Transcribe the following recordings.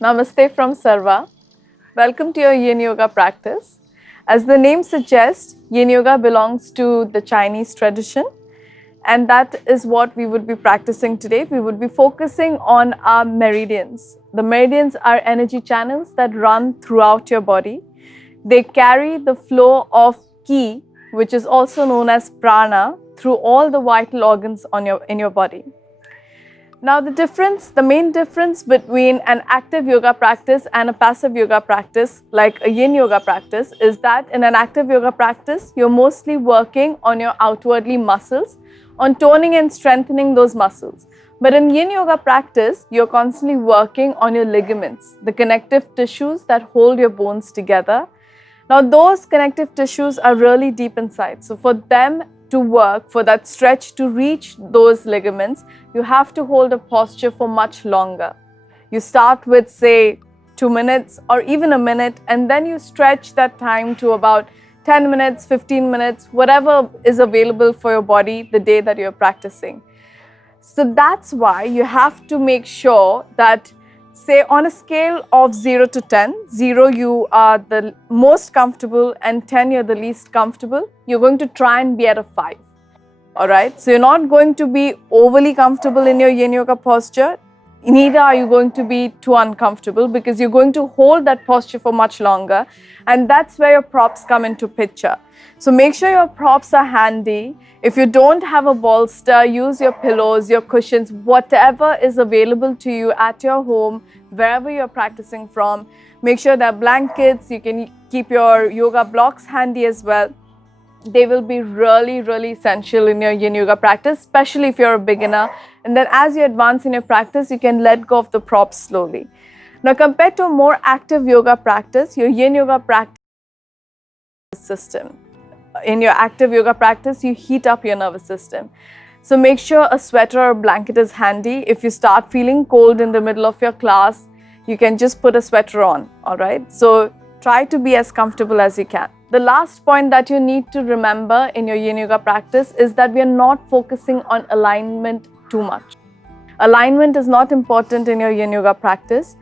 Namaste from Sarva. Welcome to your Yin Yoga practice. As the name suggests, Yin Yoga belongs to the Chinese tradition, and that is what we would be practicing today. We would be focusing on our meridians. The meridians are energy channels that run throughout your body. They carry the flow of ki, which is also known as prana, through all the vital organs in your body. Now the main difference between an active yoga practice and a passive yoga practice like a yin yoga practice is that in an active yoga practice, you're mostly working on your outwardly muscles, on toning and strengthening those muscles. But in yin yoga practice, you're constantly working on your ligaments, the connective tissues that hold your bones together. Now those connective tissues are really deep inside. So for them to work, for that stretch to reach those ligaments, you have to hold a posture for much longer. You start with say 2 minutes or even a minute, and then you stretch that time to about 10 minutes, 15 minutes, whatever is available for your body the day that you're practicing. So that's why you have to make sure that, say on a scale of 0 to 10, 0 you are the most comfortable and 10 you're the least comfortable, you're going to try and be at a 5. Alright, so you're not going to be overly comfortable in your yin yoga posture, neither are you going to be too uncomfortable because you're going to hold that posture for much longer, and that's where your props come into picture. So make sure your props are handy. If you don't have a bolster, use your pillows, your cushions, whatever is available to you at your home, wherever you're practicing from. Make sure there are blankets, you can keep your yoga blocks handy as well. They will be really essential in your yin yoga practice, especially if you're a beginner. And then as you advance in your practice, you can let go of the props slowly. Now compared to a more active yoga practice, your yin yoga practice system. In your active yoga practice, you heat up your nervous system. So make sure a sweater or a blanket is handy. If you start feeling cold in the middle of your class, you can just put a sweater on, all right? So try to be as comfortable as you can. The last point that you need to remember in your yin yoga practice is that we are not focusing on alignment too much. Alignment is not important in your yin yoga practice.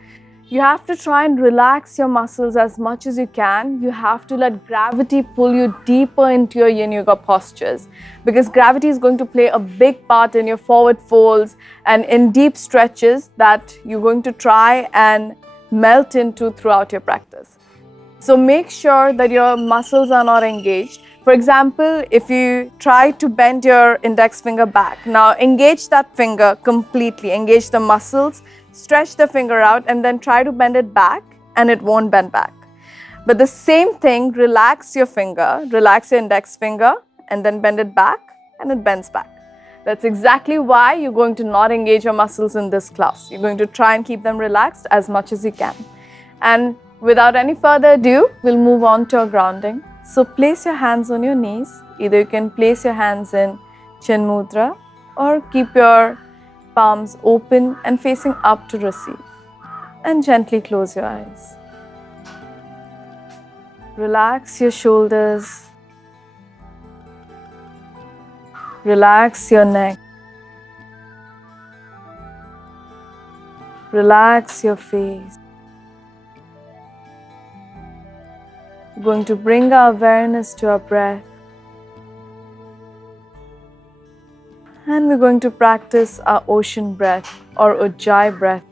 You have to try and relax your muscles as much as you can. You have to let gravity pull you deeper into your yin yoga postures, because gravity is going to play a big part in your forward folds and in deep stretches that you're going to try and melt into throughout your practice. So make sure that your muscles are not engaged. For example, if you try to bend your index finger back, now engage that finger completely, engage the muscles, stretch the finger out and then try to bend it back and it won't bend back. But the same thing, relax your finger, relax your index finger and then bend it back and it bends back. That's exactly why you're going to not engage your muscles in this class. You're going to try and keep them relaxed as much as you can. And without any further ado, we'll move on to our grounding. So place your hands on your knees. Either you can place your hands in Chin Mudra or keep your palms open and facing up to receive. And gently close your eyes. Relax your shoulders. Relax your neck. Relax your face. We're going to bring our awareness to our breath. And we're going to practice our ocean breath or Ujjayi breath.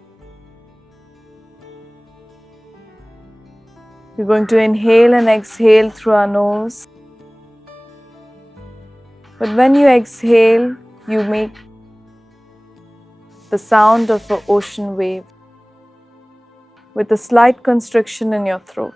We're going to inhale and exhale through our nose. But when you exhale, you make the sound of an ocean wave with a slight constriction in your throat.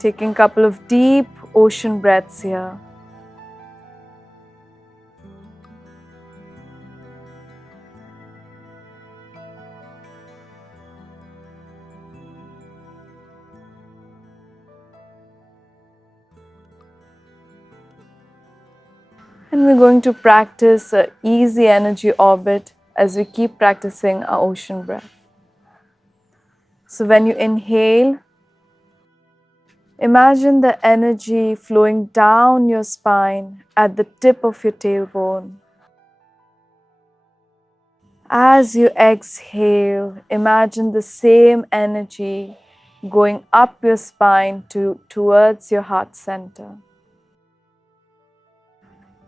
Taking a couple of deep ocean breaths here. And we're going to practice an easy energy orbit as we keep practicing our ocean breath. So when you inhale, imagine the energy flowing down your spine at the tip of your tailbone. As you exhale, imagine the same energy going up your spine towards your heart center.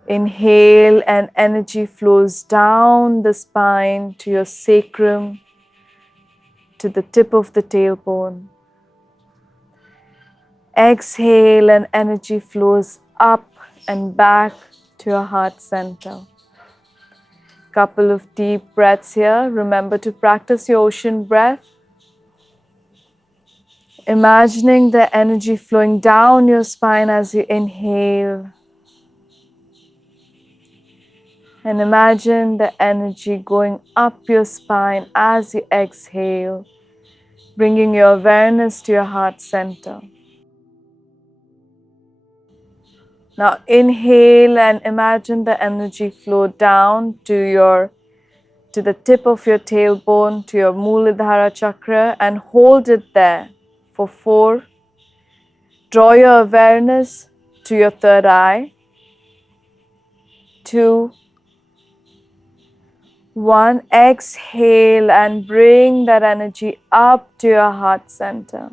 Inhale and energy flows down the spine to your sacrum, to the tip of the tailbone. Exhale and energy flows up and back to your heart center. Couple of deep breaths here. Remember to practice your ocean breath. Imagining the energy flowing down your spine as you inhale. And imagine the energy going up your spine as you exhale, bringing your awareness to your heart center. Now inhale and imagine the energy flow down to the tip of your tailbone, to your Muladhara chakra, and hold it there for 4. Draw your awareness to your third eye. 2, 1. Exhale and bring that energy up to your heart center.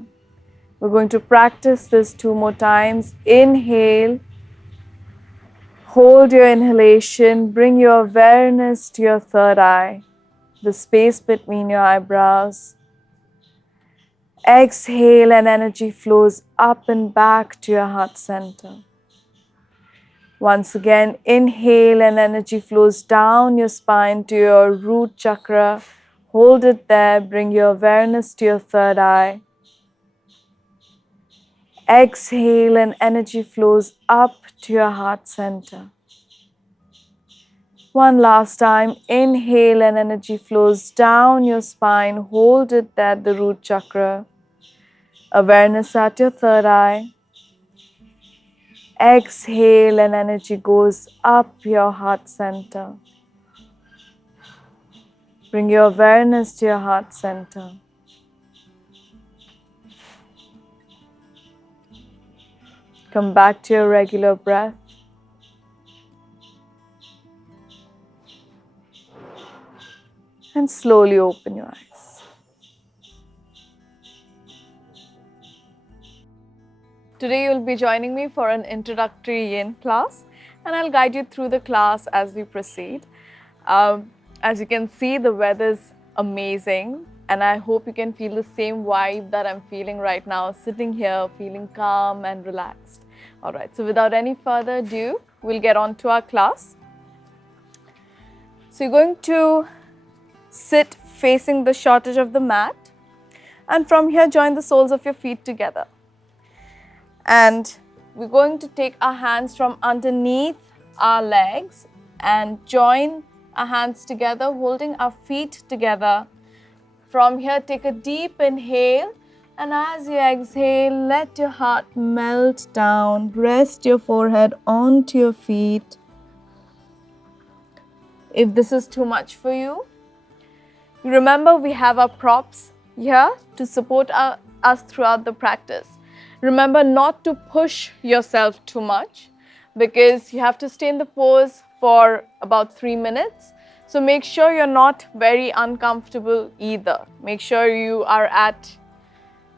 We're going to practice this 2 more times. Inhale. Hold your inhalation. Bring your awareness to your third eye, the space between your eyebrows. Exhale and energy flows up and back to your heart center. Once again, inhale and energy flows down your spine to your root chakra. Hold it there. Bring your awareness to your third eye. Exhale and energy flows up to your heart center. One last time. Inhale and energy flows down your spine. Hold it there at the root chakra. Awareness at your third eye. Exhale and energy goes up your heart center. Bring your awareness to your heart center. Come back to your regular breath. And slowly open your eyes. Today you'll be joining me for an introductory yin class, and I'll guide you through the class as we proceed. As you can see, the weather's amazing, and I hope you can feel the same vibe that I'm feeling right now, sitting here feeling calm and relaxed. Alright, so without any further ado, we'll get on to our class. So you're going to sit facing the short edge of the mat, and from here join the soles of your feet together. And we're going to take our hands from underneath our legs and join our hands together, holding our feet together. From here, take a deep inhale, and as you exhale, let your heart melt down. Rest your forehead onto your feet. If this is too much for you, remember we have our props here to support us throughout the practice. Remember not to push yourself too much, because you have to stay in the pose for about 3 minutes. So make sure you're not very uncomfortable either. Make sure you are at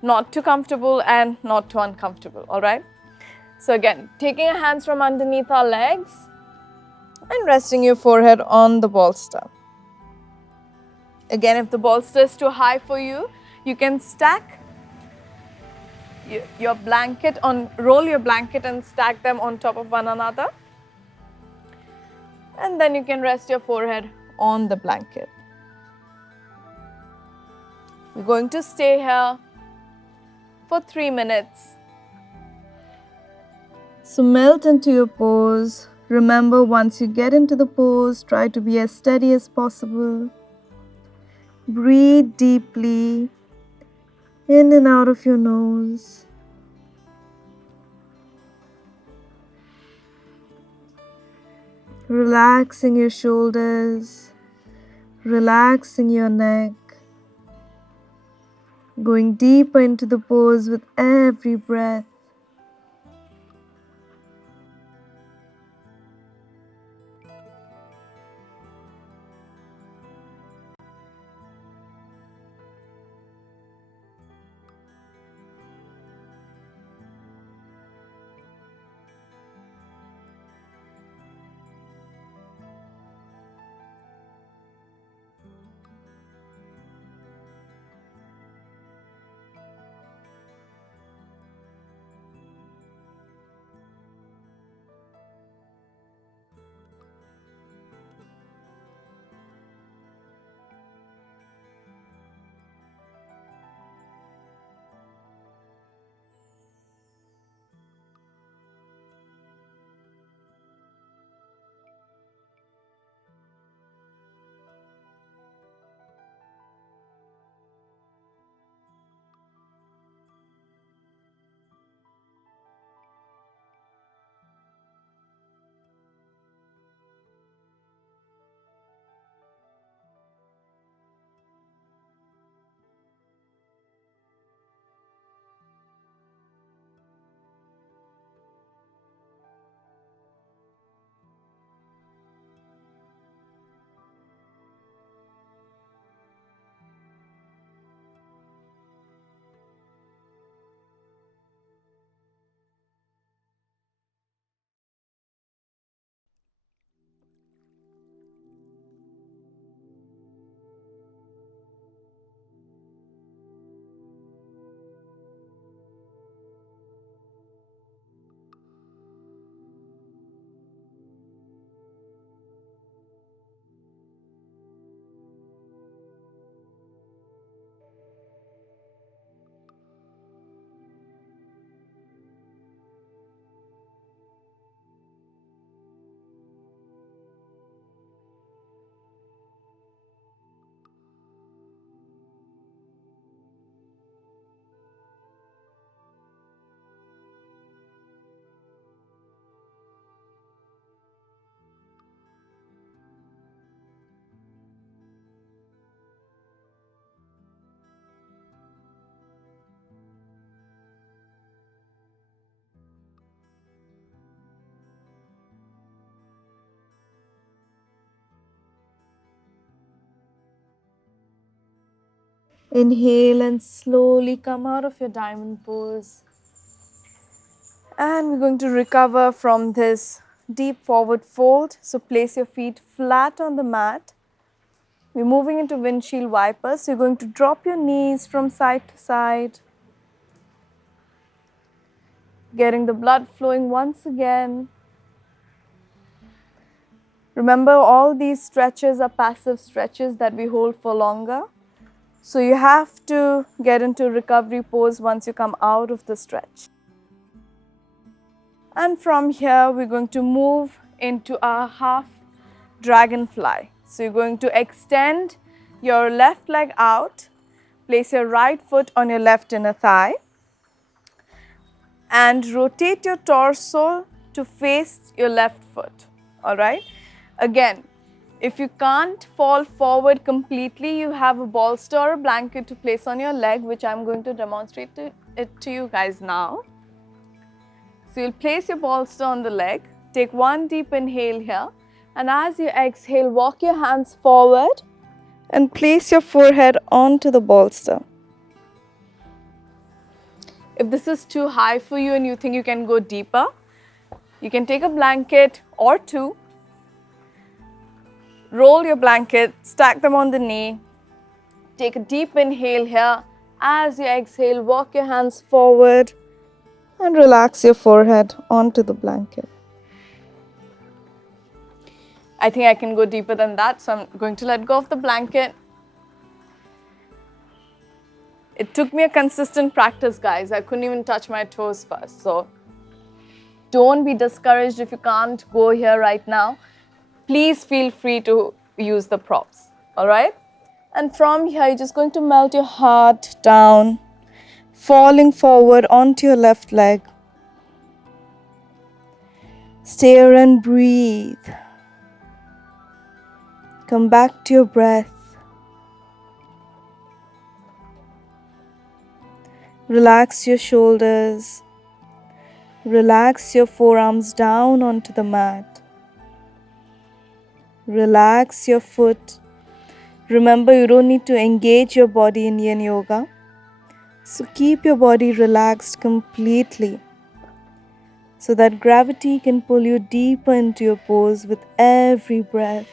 not too comfortable and not too uncomfortable, all right? So again, taking our hands from underneath our legs and resting your forehead on the bolster. Again, if the bolster is too high for you, you can stack your blanket roll your blanket and stack them on top of one another. And then you can rest your forehead on the blanket. We're going to stay here for 3 minutes. So melt into your pose. Remember, once you get into the pose, try to be as steady as possible. Breathe deeply in and out of your nose. Relaxing your shoulders, relaxing your neck, going deeper into the pose with every breath. Inhale and slowly come out of your diamond pose. And we're going to recover from this deep forward fold. So place your feet flat on the mat. We're moving into windshield wipers. So you're going to drop your knees from side to side. Getting the blood flowing once again. Remember, all these stretches are passive stretches that we hold for longer. So you have to get into recovery pose once you come out of the stretch. And from here, we're going to move into our half dragonfly. So you're going to extend your left leg out, place your right foot on your left inner thigh, and rotate your torso to face your left foot. All right. Again, if you can't fall forward completely, you have a bolster or a blanket to place on your leg, which I'm going to demonstrate it to you guys now. So you'll place your bolster on the leg, take one deep inhale here, and as you exhale, walk your hands forward and place your forehead onto the bolster. If this is too high for you and you think you can go deeper, you can take a blanket or two, roll your blanket, stack them on the knee, take a deep inhale here. As you exhale, walk your hands forward and relax your forehead onto the blanket. I think I can go deeper than that, so I'm going to let go of the blanket. It took me a consistent practice, guys. I couldn't even touch my toes first. So don't be discouraged if you can't go here right now. Please feel free to use the props, all right? And from here, you're just going to melt your heart down, falling forward onto your left leg. Stay here and breathe. Come back to your breath. Relax your shoulders. Relax your forearms down onto the mat. Relax your foot. Remember, you don't need to engage your body in yin yoga. So keep your body relaxed completely so that gravity can pull you deeper into your pose with every breath.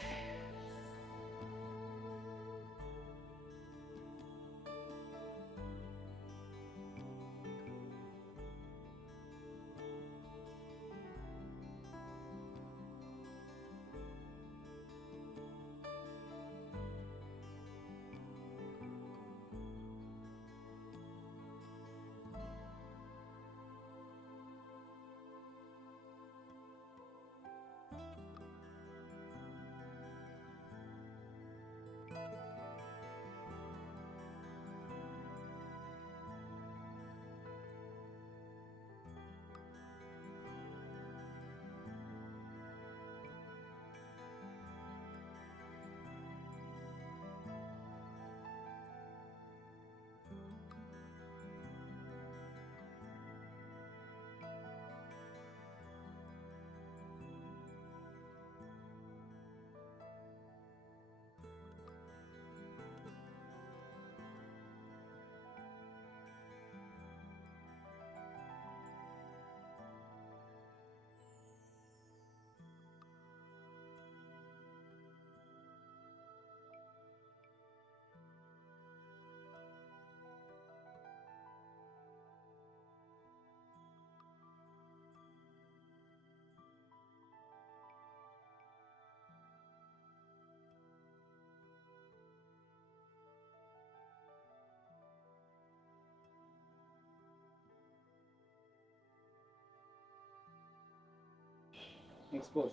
Expose.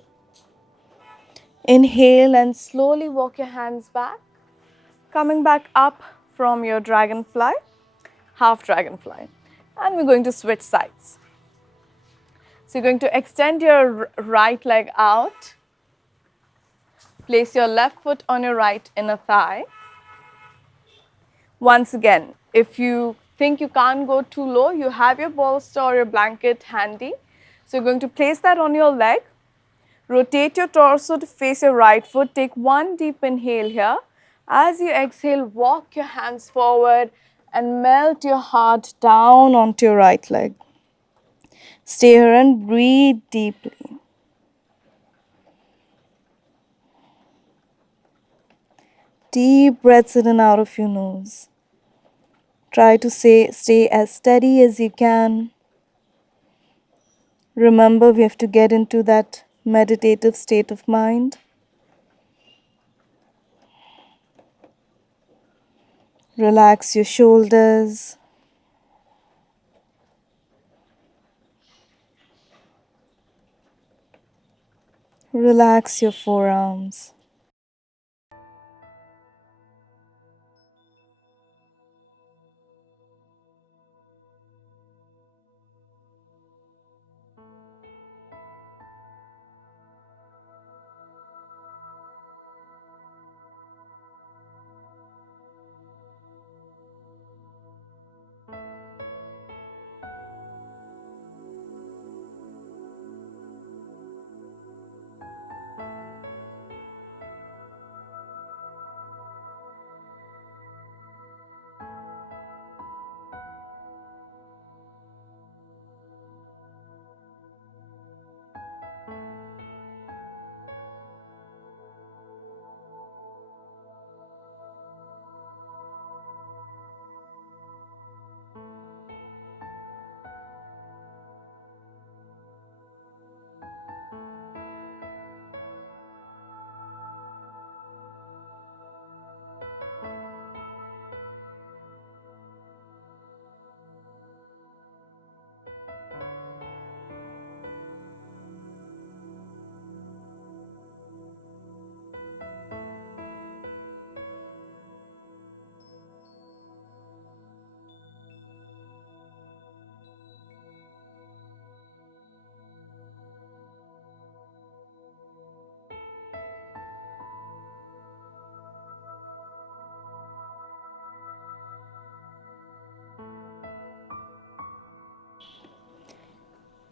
Inhale and slowly walk your hands back, coming back up from your dragonfly, half dragonfly. And we're going to switch sides. So you're going to extend your right leg out, place your left foot on your right inner thigh. Once again, if you think you can't go too low, you have your bolster or your blanket handy. So you're going to place that on your leg. Rotate your torso to face your right foot. Take one deep inhale here. As you exhale, walk your hands forward and melt your heart down onto your right leg. Stay here and breathe deeply. Deep breaths in and out of your nose. Try to stay as steady as you can. Remember, we have to get into that meditative state of mind. Relax your shoulders. Relax your forearms.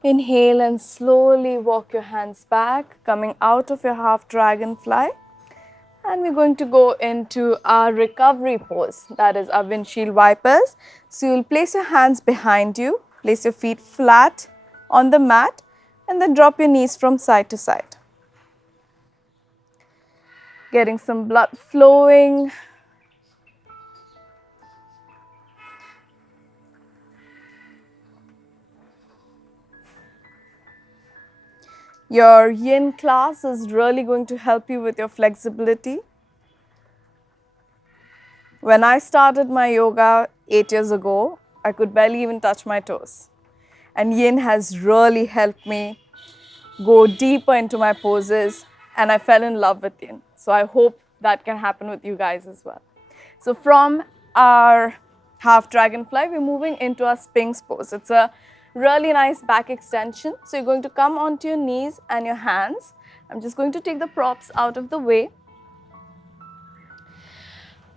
Inhale and slowly walk your hands back, coming out of your half dragonfly. And we're going to go into our recovery pose, that is our windshield wipers. So you'll place your hands behind you, place your feet flat on the mat, and then drop your knees from side to side. Getting some blood flowing. Your yin class is really going to help you with your flexibility. When I started my yoga 8 years ago, I could barely even touch my toes. And yin has really helped me go deeper into my poses, and I fell in love with yin. So I hope that can happen with you guys as well. So from our half dragonfly, we're moving into our Sphinx pose. It's a really nice back extension. So you're going to come onto your knees and your hands. I'm just going to take the props out of the way.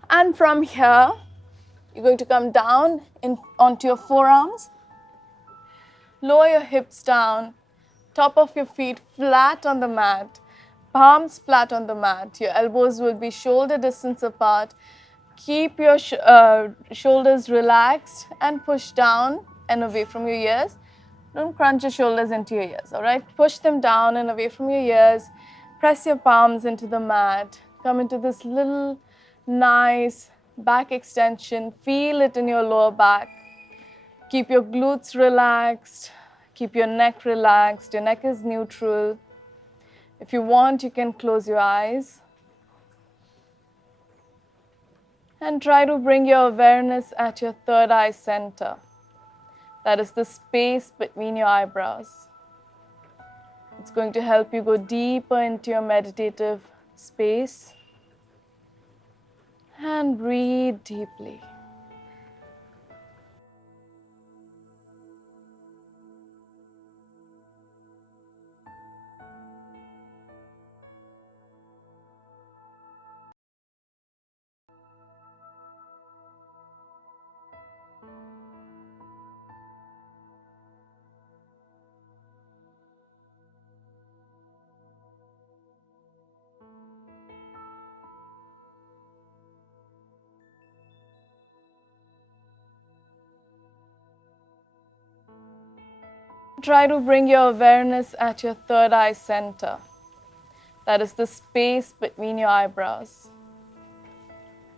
And from here, you're going to come down onto your forearms. Lower your hips down, top of your feet flat on the mat, palms flat on the mat. Your elbows will be shoulder distance apart. Keep your shoulders relaxed and push down and away from your ears. Don't crunch your shoulders into your ears, all right? Push them down and away from your ears. Press your palms into the mat. Come into this little nice back extension. Feel it in your lower back. Keep your glutes relaxed. Keep your neck relaxed. Your neck is neutral. If you want, you can close your eyes. And try to bring your awareness at your third eye center. That is the space between your eyebrows. It's going to help you go deeper into your meditative space. And breathe deeply. Try to bring your awareness at your third eye center. That is the space between your eyebrows.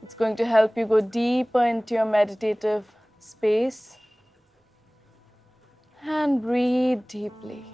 It's going to help you go deeper into your meditative space. And breathe deeply.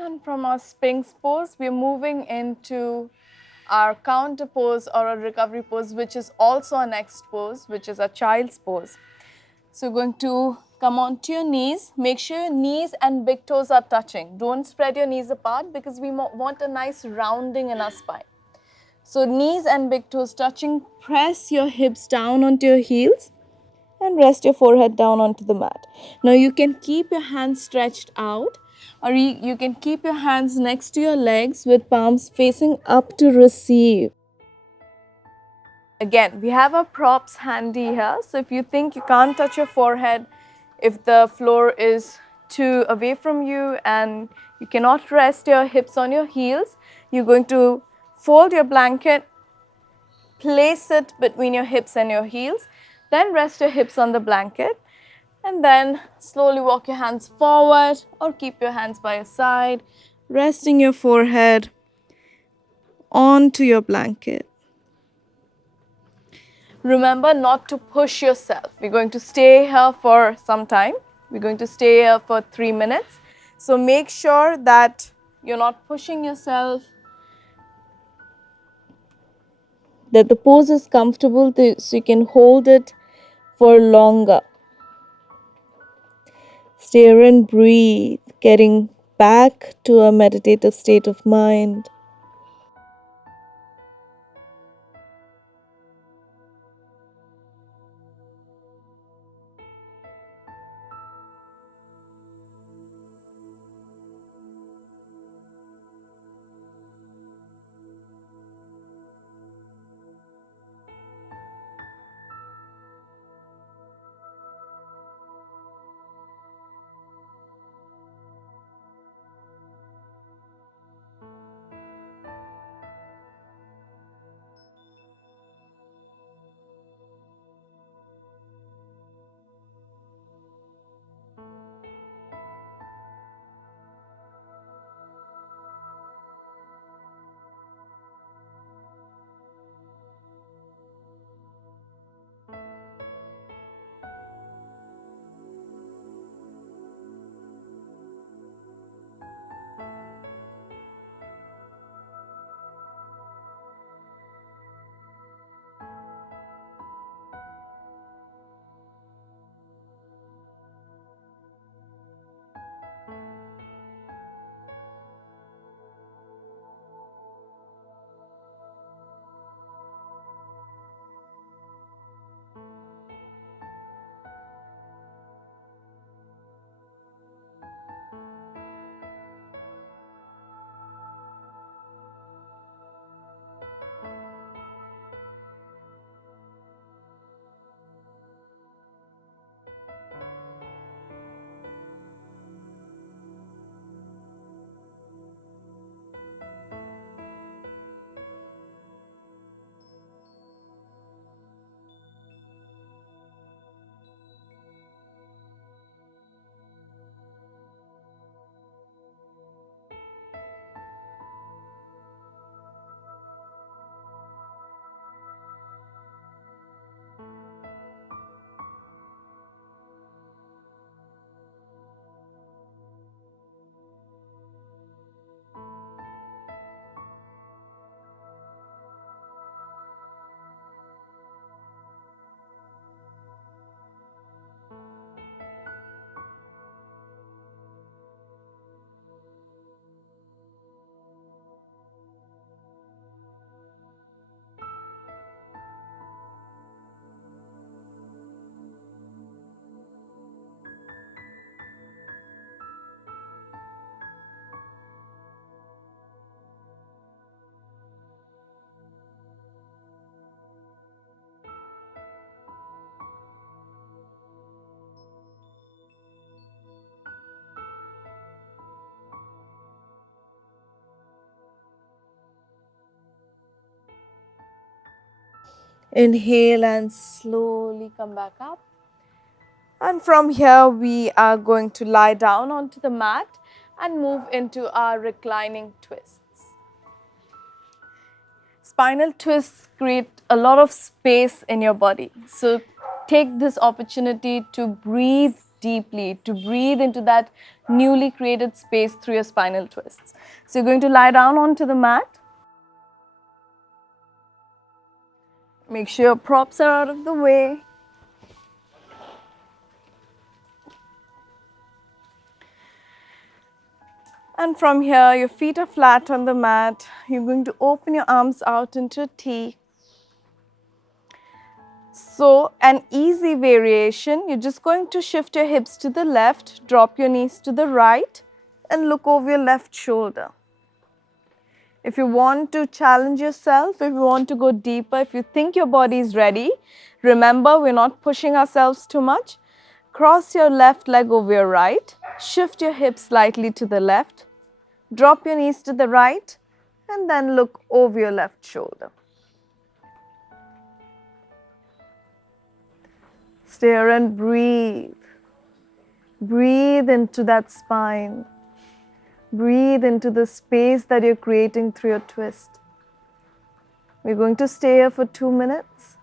And from our Sphinx pose, we're moving into our counter pose or a recovery pose, which is also our next pose, which is a child's pose. So you're going to come onto your knees. Make sure your knees and big toes are touching. Don't spread your knees apart because we want a nice rounding in our spine. So knees and big toes touching. Press your hips down onto your heels and rest your forehead down onto the mat. Now you can keep your hands stretched out, or you can keep your hands next to your legs with palms facing up to receive. Again, we have our props handy here. So if you think you can't touch your forehead, if the floor is too away from you and you cannot rest your hips on your heels, you're going to fold your blanket, place it between your hips and your heels, then rest your hips on the blanket And then slowly walk your hands forward or keep your hands by your side, resting your forehead onto your blanket. Remember not to push yourself. We're going to stay here for some time. We're going to stay here for 3 minutes. So make sure that you're not pushing yourself, that the pose is comfortable so you can hold it for longer. Stay and breathe, getting back to a meditative state of mind. Inhale and slowly come back up. And from here, we are going to lie down onto the mat and move into our reclining twists. Spinal twists create a lot of space in your body. So take this opportunity to breathe deeply, to breathe into that newly created space through your spinal twists. So you're going to lie down onto the mat. Make sure your props are out of the way. And from here, your feet are flat on the mat. You're going to open your arms out into a T. So, an easy variation, you're just going to shift your hips to the left, drop your knees to the right, and look over your left shoulder. If you want to challenge yourself, if you want to go deeper, if you think your body is ready, remember we're not pushing ourselves too much. Cross your left leg over your right, shift your hips slightly to the left, drop your knees to the right, and then look over your left shoulder. Stay and breathe. Breathe into that spine. Breathe into the space that you're creating through your twist. We're going to stay here for 2 minutes.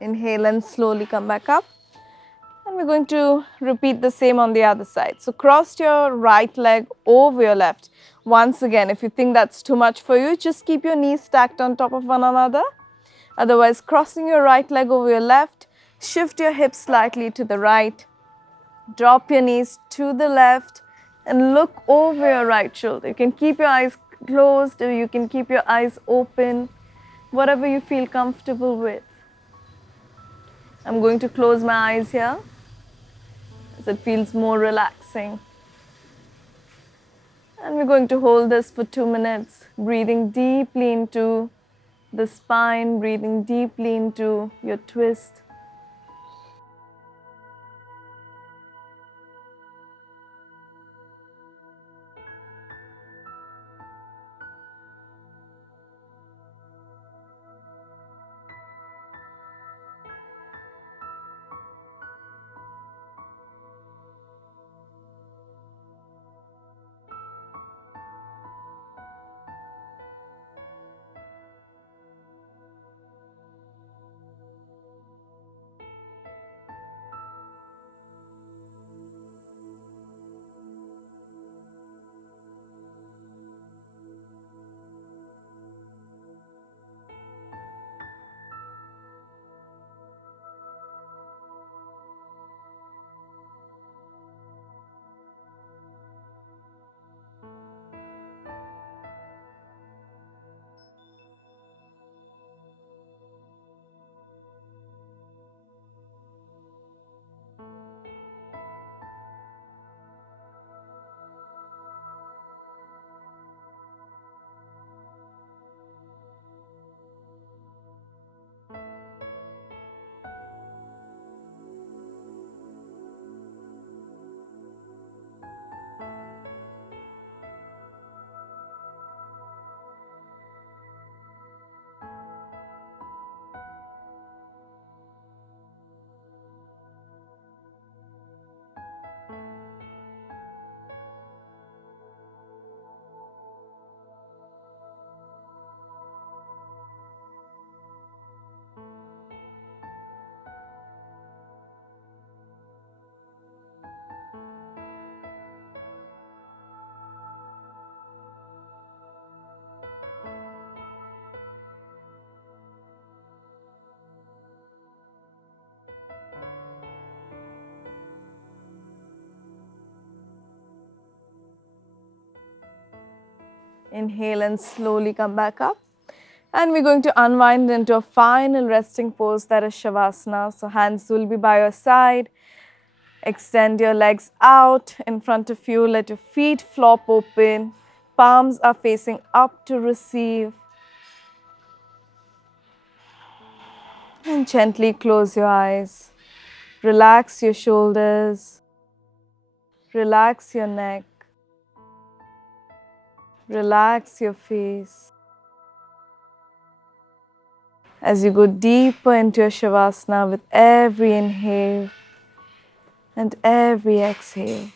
Inhale and slowly come back up. And we're going to repeat the same on the other side. So cross your right leg over your left. Once again, if you think that's too much for you, just keep your knees stacked on top of one another. Otherwise, crossing your right leg over your left, shift your hips slightly to the right, drop your knees to the left and look over your right shoulder. You can keep your eyes closed or you can keep your eyes open, whatever you feel comfortable with. I'm going to close my eyes here as it feels more relaxing. And we're going to hold this for 2 minutes, breathing deeply into the spine, breathing deeply into your twist. Inhale and slowly come back up. And we're going to unwind into a final resting pose, that is Shavasana. So hands will be by your side. Extend your legs out in front of you. Let your feet flop open. Palms are facing up to receive. And gently close your eyes. Relax your shoulders. Relax your neck. Relax your face. As you go deeper into your Shavasana with every inhale and every exhale.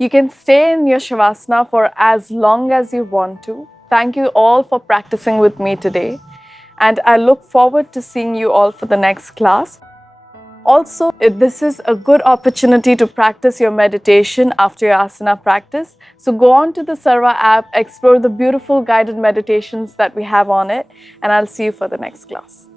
You can stay in your Shavasana for as long as you want to. Thank you all for practicing with me today. And I look forward to seeing you all for the next class. Also, this is a good opportunity to practice your meditation after your asana practice. So go on to the Sarva app, explore the beautiful guided meditations that we have on it, and I'll see you for the next class.